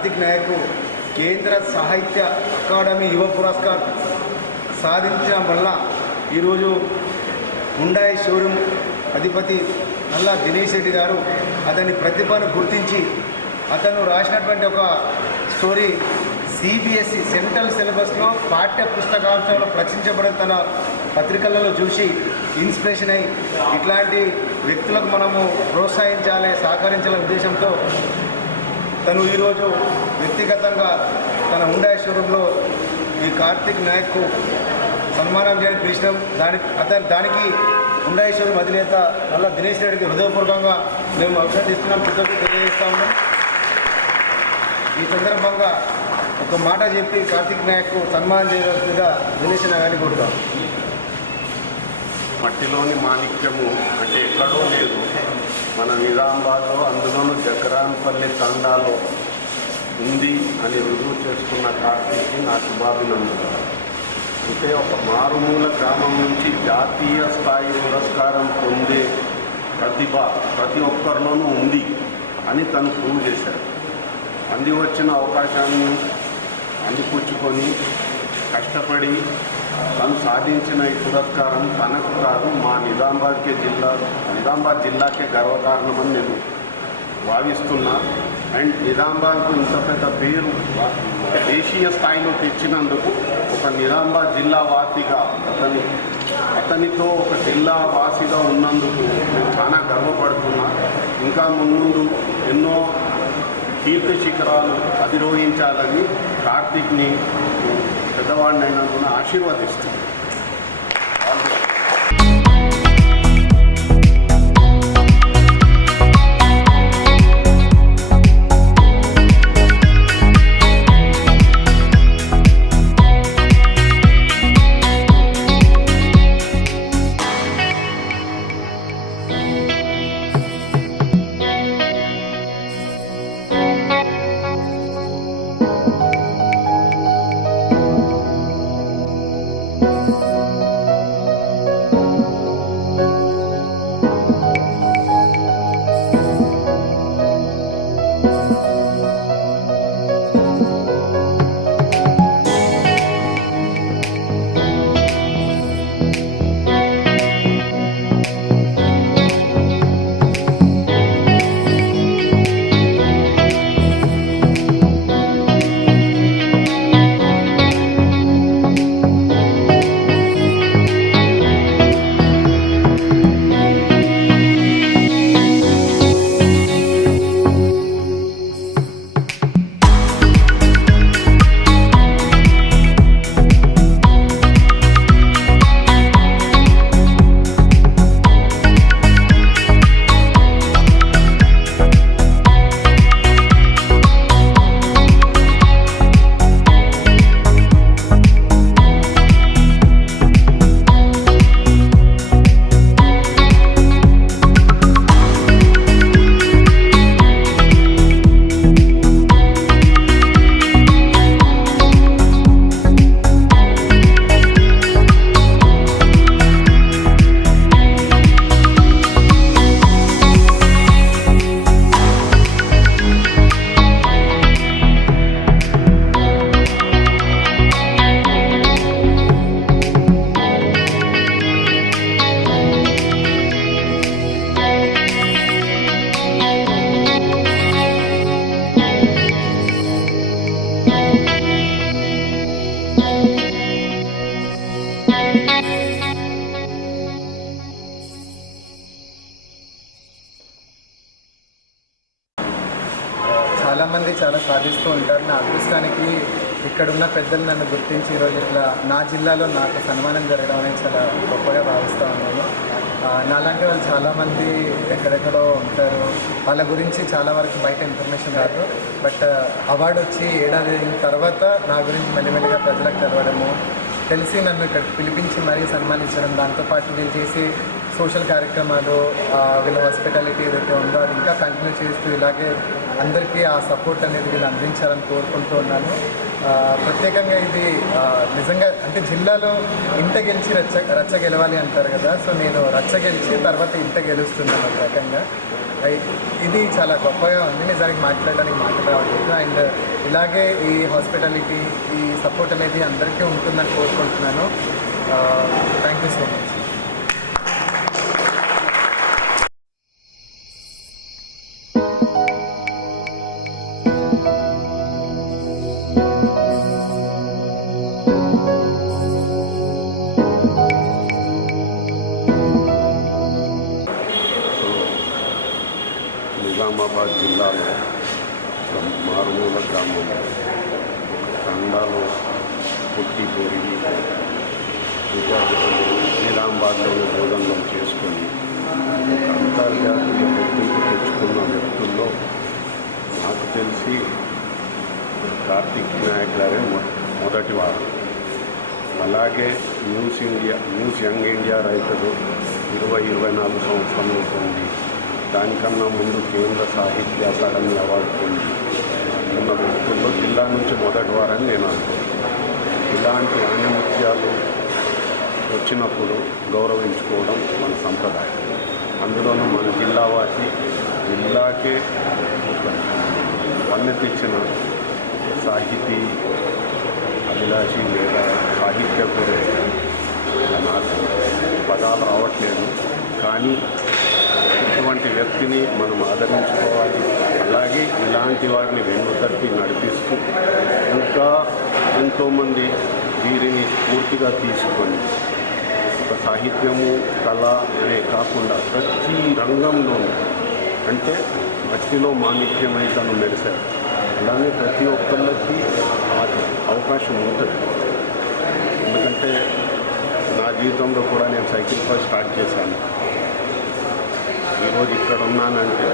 కార్తిక్ నాయక్ కేంద్ర సాహిత్య అకాడమీ యువ పురస్కార్ సాధించడం వల్ల ఈరోజు హుండాయ్ షోరూమ్ అధిపతి నల్లా దినేష్ రెడ్డి గారు అతని ప్రతిభను గుర్తించి అతను రాసినటువంటి ఒక స్టోరీ సిబిఎస్ఈ సెంట్రల్ సిలబస్లో పాఠ్య పుస్తకాంశంలో ప్రచురించబడిన తన పత్రికలలో చూసి ఇన్స్పిరేషన్ అయ్యి ఇట్లాంటి వ్యక్తులకు మనము ప్రోత్సహించాలి, సహకరించాలనే ఉద్దేశంతో తను ఈరోజు వ్యక్తిగతంగా తన హుండాయ్ షోరూంలో ఈ కార్తిక్ నాయక్కు సన్మానం చేయడానికి పిలిచినాం. దానికి హుండాయ్ షోరూం అధినేత నల్లా దినేష్ రెడ్డికి హృదయపూర్వకంగా మేము అభినందిస్తున్నాం, కృతజ్ఞతలు తెలియజేస్తా ఉన్నాం. ఈ సందర్భంగా ఒక మాట చెప్పి కార్తిక్ నాయక్ సన్మానం చేయవలసిందిగా దినేష్ గారిని కోరుతాం. మట్టిలోని మాణిక్యము అంటే ఎక్కడో లేదు, మన నిజామాబాద్లో, అందులోనూ జకరాన్పల్లి తండాలో ఉంది అని రుజువు చేసుకున్న కార్తీక్కి నా శుభాభినందనలు. అంటే ఒక మారుమూల గ్రామం నుంచి జాతీయ స్థాయి పురస్కారం పొందే ప్రతిభ ప్రతి ఒక్కరిలోనూ ఉంది అని తను ప్రూవ్ చేశాడు. అంది వచ్చిన అవకాశాన్ని అందిపుచ్చుకొని కష్టపడి తను సాధించిన ఈ పురస్కారం తనకు కాదు, మా నిజామాబాద్ జిల్లాకే గర్వకారణమని నేను భావిస్తున్నా. అండ్ నిజామాబాద్కు ఇంత పెద్ద పేరు దేశీయ స్థాయిలో తెచ్చినందుకు ఒక నిజామాబాద్ జిల్లా వాసిగా అతనితో ఒక జిల్లా వాసిగా ఉన్నందుకు నేను చాలా గర్వపడుతున్నా. ఇంకా ముందు ఎన్నో కీర్తి శిఖరాలు అధిరోహించాలని కార్తీక్ని పెద్దవాడినైనందున ఆశీర్వదిస్తున్నాను. చాలామంది చాలా సాధిస్తూ ఉంటారు. నా అదృష్టానికి ఇక్కడున్న పెద్దలు నన్ను గుర్తించి ఈరోజు ఇట్లా నా జిల్లాలో నాకు సన్మానం జరగడం అనేది చాలా గొప్పగా భావిస్తూ ఉన్నాను. నాలాంటి వాళ్ళు చాలామంది ఎక్కడెక్కడో ఉంటారు, వాళ్ళ గురించి చాలా వరకు బయట ఇన్ఫర్మేషన్ రాదు. బట్ అవార్డు వచ్చి ఏడాది అయిన తర్వాత నా గురించి మెల్లిమెల్లిగా ప్రజలకు తెలవడము, తెలిసి నన్ను ఇక్కడ పిలిపించి మరీ సన్మానించడం, దాంతోపాటు వీళ్ళు చేసే సోషల్ కార్యక్రమాలు, వీళ్ళ హాస్పిటాలిటీ ఏదైతే ఉందో అది ఇంకా కంటిన్యూ చేస్తూ ఇలాగే అందరికీ ఆ సపోర్ట్ అనేది వీళ్ళు అందించాలని కోరుకుంటూ ఉన్నాను. ప్రత్యేకంగా ఇది నిజంగా అంటే జిల్లాలో ఇంట గెలిచి రచ్చ గెలవాలి అంటారు కదా, సో నేను రచ్చ గెలిచి తర్వాత ఇంట గెలుస్తున్నాను. ఒక రకంగా ఇది చాలా గొప్పగా ఉంది. నిజానికి మాట్లాడడానికి మాట్లాడలేదు. అండ్ ఇలాగే ఈ హాస్పిటాలిటీ, ఈ సపోర్ట్ అనేది అందరికీ ఉంటుందని కోరుకుంటున్నాను. Thank you so much. Nizamabad జిల్లాలో మారుమూల గ్రామం తండాలో పుట్టి పెరిగి విద్యార్థులు నిజామాబాద్లోని బోధనలు చేసుకొని ఒక అంతర్జాతీయ గుర్తింపు తెచ్చుకున్న వ్యక్తుల్లో నాకు తెలిసి కార్తిక్ నాయక్ గారే మొదటివారు. అలాగే న్యూస్ యంగ్ ఇండియా రైతులు 24 సంవత్సరంలో పొంది, దానికన్నా ముందు కేంద్ర సాహిత్య అకాడమీ అవార్డు పొంది ఉన్న వ్యక్తుల్లో జిల్లా నుంచి మొదటి వారని నేను అనుకుంటున్నాను. ఇలాంటి ఆణిముత్యాలు వచ్చినప్పుడు గౌరవించుకోవడం మన సంప్రదాయం. అందులోనూ మన జిల్లాకే ఒక వన్నె తెచ్చిన సాహితీ అభిలాషి లేదా సాహిత్యకుడు, నాకు పదాలు రావట్లేదు, కానీ ఇటువంటి వ్యక్తిని మనం ఆదరించుకోవాలి. అలాగే ఇలాంటి వారిని వెన్నుతట్టి నడిపిస్తూ ఇంకా ఎంతోమంది వీరిని పూర్తిగా తీసుకొని ఒక సాహిత్యము, కళ అనే కాకుండా ప్రతి రంగంలోనూ, అంటే మట్టిలో మాణిక్యమై తను మెరిశారు, అలానే ప్రతి ఒక్కళ్ళకి అవకాశం ఉంటుంది. ఎందుకంటే నా జీవితంలో కూడా నేను సైకిల్తో స్టార్ట్ చేశాను. ఈరోజు ఇక్కడ ఉన్నానంటే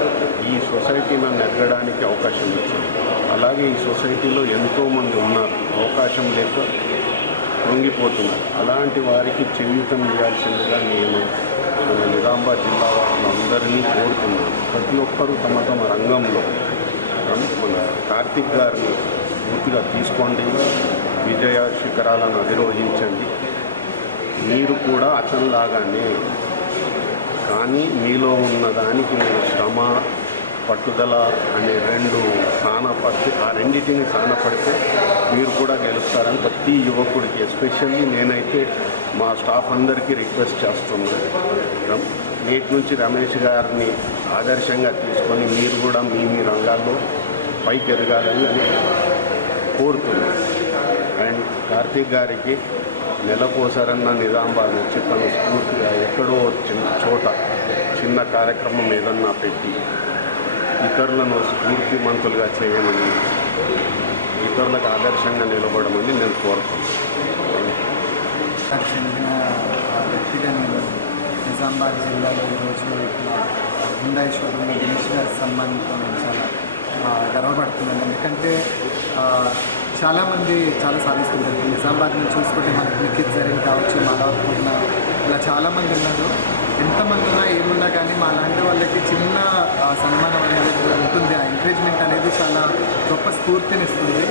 ఈ సొసైటీ నన్ను ఎదగడానికి అవకాశం ఇచ్చింది. అలాగే ఈ సొసైటీలో ఎంతోమంది ఉన్నారు, అవకాశం లేక కృంగిపోతున్నారు. అలాంటి వారికి జీవితం ఇవ్వాల్సిందిగా నేను మన నిజామాబాద్ జిల్లా వాళ్ళందరినీ కోరుతున్నాను. ప్రతి ఒక్కరూ తమ తమ రంగంలో మన కార్తిక్ గారిని పూర్తిగా తీసుకోండి, విజయ శిఖరాలను అధిరోహించండి. మీరు కూడా అతనిలాగానే, కానీ మీలో ఉన్న దానికి మీరు శ్రమ, పట్టుదల అనే ఆ రెండింటిని సానపడితే మీరు కూడా గెలుస్తారని ప్రతి యువకుడికి, ఎస్పెషల్లీ నేనైతే మా స్టాఫ్ అందరికీ రిక్వెస్ట్ చేస్తున్నాను. నేటి నుంచి రమేష్ గారిని ఆదర్శంగా తీసుకొని మీరు కూడా మీ రంగాల్లో పైకి ఎదగాలని కోరుతున్నాను. అండ్ కార్తీక్ గారికి నెలకోసారన్న నిజామాబాద్ వచ్చి తను స్ఫూర్తిగా ఎక్కడో చిన్న కార్యక్రమం ఏదన్నా పెట్టి ఇతరులను స్ఫూర్తిమంతులుగా చేయమని, ఇతరులకు ఆదర్శంగా నిలబడమని నేను కోరుతున్నాను. చెందిన వ్యక్తిగా నేను నిజామాబాద్ జిల్లాలో ఈరోజు హుండాయ్ షోరూంలో దినేష్ గారి సన్మానంతో నేను చాలా గర్వపడుతున్నాను. ఎందుకంటే చాలామంది చాలా సాధిస్తుంటారు. నిజామాబాద్ నుంచి చూసుకుంటే మనకి నిఖిత్ జరీన్ కావచ్చు, మాధవపూర్ణ, ఇలా చాలామంది ఉన్నారు. ఎంతమంది ఉన్నా ఏమున్నా కానీ మా లాంటి వాళ్ళకి చిన్న సన్మానం అనేది ఉంటుంది. ఆ ఎంకరేజ్మెంట్ అనేది చాలా గొప్ప స్ఫూర్తినిస్తుంది.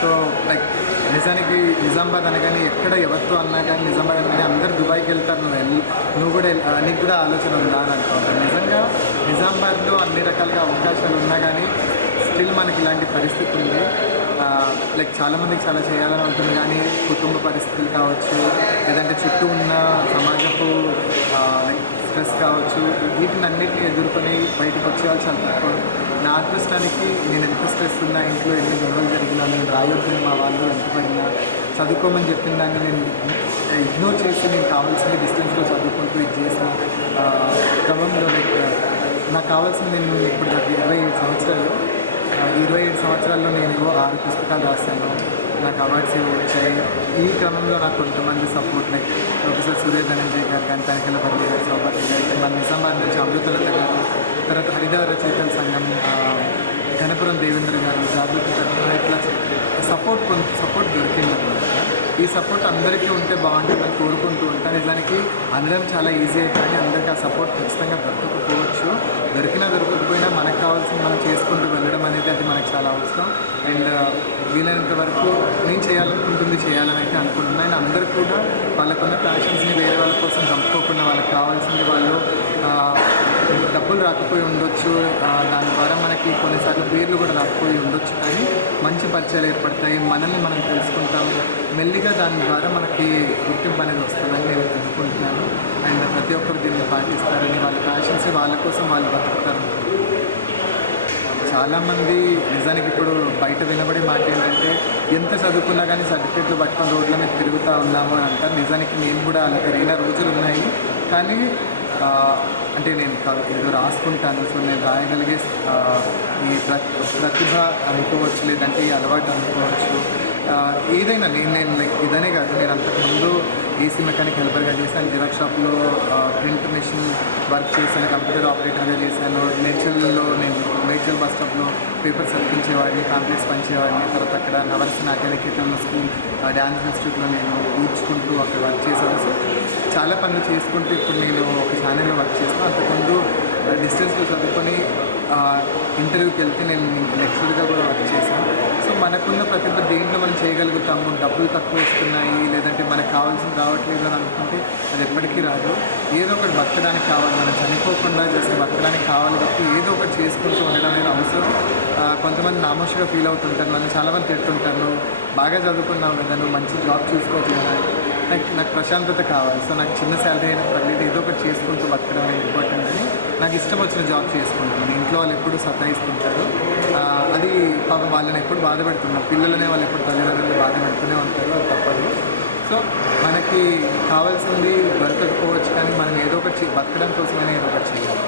సో లైక్ నిజానికి నిజామాబాద్ అనగానే ఎక్కడ ఎవరితో అన్నా కానీ నిజామాబాద్ అనగానే అందరు దుబాయ్కి వెళ్తారు, నువ్వు కూడా నీకు కూడా ఆలోచన ఉందా అని అనుకుంటాను. నిజంగా నిజామాబాద్లో అన్ని రకాలుగా అవకాశాలు ఉన్నా కానీ స్టిల్ మనకి ఇలాంటి పరిస్థితి ఉంది. లైక్ చాలామందికి చాలా చేయాలని ఉంటుంది, కానీ కుటుంబ పరిస్థితులు కావచ్చు, లేదంటే చుట్టూ ఉన్న సమాజపు లైక్ స్ట్రెస్ కావచ్చు, వీటిని అన్నింటినీ ఎదుర్కొని బయటకు వచ్చేవాళ్ళు చాలా తక్కువ. నా అదృష్టానికి నేను ఎంత స్ట్రెస్ ఉన్నా, ఇంట్లో ఎన్ని గొడవలు జరిగినా, నేను రాయొద్దని మా వాళ్ళు ఎంత పడినా, చదువుకోమని చెప్పిన దాన్ని నేను ఇగ్నోర్ చేసి నేను కావాల్సింది డిస్టెన్స్లో చదువుకుంటూ ఇది చేసిన క్రమంలో లైక్ నాకు కావాల్సింది నేను ఇప్పుడు 27 సంవత్సరాలు 27 సంవత్సరాల్లో నేను 6 పుస్తకాలు రాశాను, నాకు అవార్డ్స్ వచ్చాయి. ఈ క్రమంలో నాకు కొంతమంది సపోర్ట్ లైక్ ప్రొఫెసర్ సూర్య ధనంజయ్ గారు కానీ, తనిఖీల పల్లి గారు, సౌభాగ్య గారు, మన నిజామాబాద్ నుంచి అమృతలత గారు, తర్వాత హరిత రచయితల సంఘం, గణపురం దేవేంద్ర గారు, జాగృతి ఇట్లా సపోర్ట్ దొరికిందన్నమాట. ఈ సపోర్ట్ అందరికీ ఉంటే బాగుంటుందని కోరుకుంటూ ఉంటాను. నిజానికి అందరం చాలా ఈజీగా, కానీ అందరికీ ఆ సపోర్ట్ ఖచ్చితంగా దొరకకపోవచ్చు. దొరకకపోయినా మనకు కావాల్సింది మనం చేసుకుంటూ వెళ్ళడం అనేది అది మనకు చాలా అవసరం. అండ్ వీలైనంత వరకు నేను చేయాలని అయితే అనుకుంటున్నాను. అండ్ అందరూ కూడా వాళ్ళకున్న ప్యాషన్స్ని వేరే వాళ్ళ కోసం చంపుకోకుండా వాళ్ళకి కావాల్సింది వాళ్ళు డబ్బులు రాకపోయి ఉండొచ్చు, దాని ద్వారా మనకి కొన్నిసార్లు పేర్లు కూడా రాకపోయి ఉండొచ్చు, కానీ మంచి పరిచయాలు ఏర్పడతాయి, మనల్ని మనం తెలుసుకుంటాము, మెల్లిగా దాని ద్వారా మనకి గుర్తింపు అనేది వస్తుందని నేను తెలుసుకుంటున్నాను. అండ్ ప్రతి ఒక్కరు దీన్ని పాటిస్తారని, వాళ్ళ ప్యాషన్స్ వాళ్ళ కోసం వాళ్ళు బతుకుతారు. చాలామంది నిజానికి ఇప్పుడు బయట వినబడే మాట ఏంటంటే ఎంత చదువుకున్నా కానీ సర్టిఫికేట్లు పట్టుకొని రోడ్ల మీద తిరుగుతూ ఉన్నాము అని అంటారు. నిజానికి నేను కూడా అలా తిరిగిన రోజులు ఉన్నాయి, కానీ అంటే నేను ఏదో రాసుకుంటాను, సో నేను రాయగలిగే ఈ ప్రతిభ అనుకోవచ్చు, లేదంటే ఈ అలవాటు అనుకోవచ్చు, ఏదైనా నేను లైక్ ఇదనే కాదు, నేను అంతకుముందు ఏసీ మెకానిక్ హెల్పర్గా చేశాను, జిరాక్స్ షాప్లో ప్రింట్ మెషిన్ వర్క్ చేశాను, కంప్యూటర్ ఆపరేటర్గా చేశాను, మేడ్చల్ బస్ స్టాప్లో పేపర్స్ అర్పించేవాడిని, కాంప్లెక్స్ పంచేవాడిని. తర్వాత అక్కడ నవర్స్ నాట్యనికేతన్ స్కూల్ డ్యాన్స్ ఇన్స్టిట్యూట్లో నేను ఈడ్చుకుంటూ అక్కడ వర్క్ చేశాను. సో చాలా పనులు చేసుకుంటూ ఇప్పుడు నేను ఒక ఛానల్లో వర్క్ చేస్తాను. అంతకుముందు డిస్టెన్స్లో చదువుకొని ఇంటర్వ్యూకి వెళ్తే నేను లెక్చరర్గా కూడా వర్క్ చేశాను. సో మనకున్న ప్రతిభ దేంట్లో మనం చేయగలుగుతాము, డబ్బులు తక్కువ వస్తున్నాయి లేదంటే మనకు కావాల్సింది రావట్లేదు అని అనుకుంటే అది ఎప్పటికీ రాదు. ఏదో ఒకటి బతకడానికి కావాలి, మనం చనిపోకుండా జస్ట్ బతకడానికి కావాలి కాబట్టి ఏదో ఒకటి చేసుకుంటూ ఉండడం అనేది అవసరం. కొంతమంది నామోషిగా ఫీల్ అవుతుంటారు, నన్ను చాలామంది తింటుంటారు, బాగా చదువుకున్నావు కదా, నువ్వు మంచి జాబ్ చూసుకోవచ్చు కదా. నాకు ప్రశాంతత కావాలి, సో నాకు చిన్న శాలరీ అయినా పర్లేదు, ఏదో ఒకటి చేసుకుంటూ బతకడం అనేది ఇంపార్టెంట్ అని నాకు ఇష్టం వచ్చిన జాబ్ చేసుకుంటాను. ఇంట్లో వాళ్ళు ఎప్పుడు సతాయిస్తుంటారు, అది పాపం వాళ్ళని ఎప్పుడు బాధ పెడుతున్నారు, పిల్లలనే వాళ్ళు ఎప్పుడు తల్లిదండ్రులు బాధ పెడుతూనే ఉంటారు, అది తప్పదు. సో మనకి కావాల్సింది దొరకకపోవచ్చు, కానీ మనం ఏదో ఒకటి బతకడం కోసమైనా ఏదో ఒకటి చేయాలి.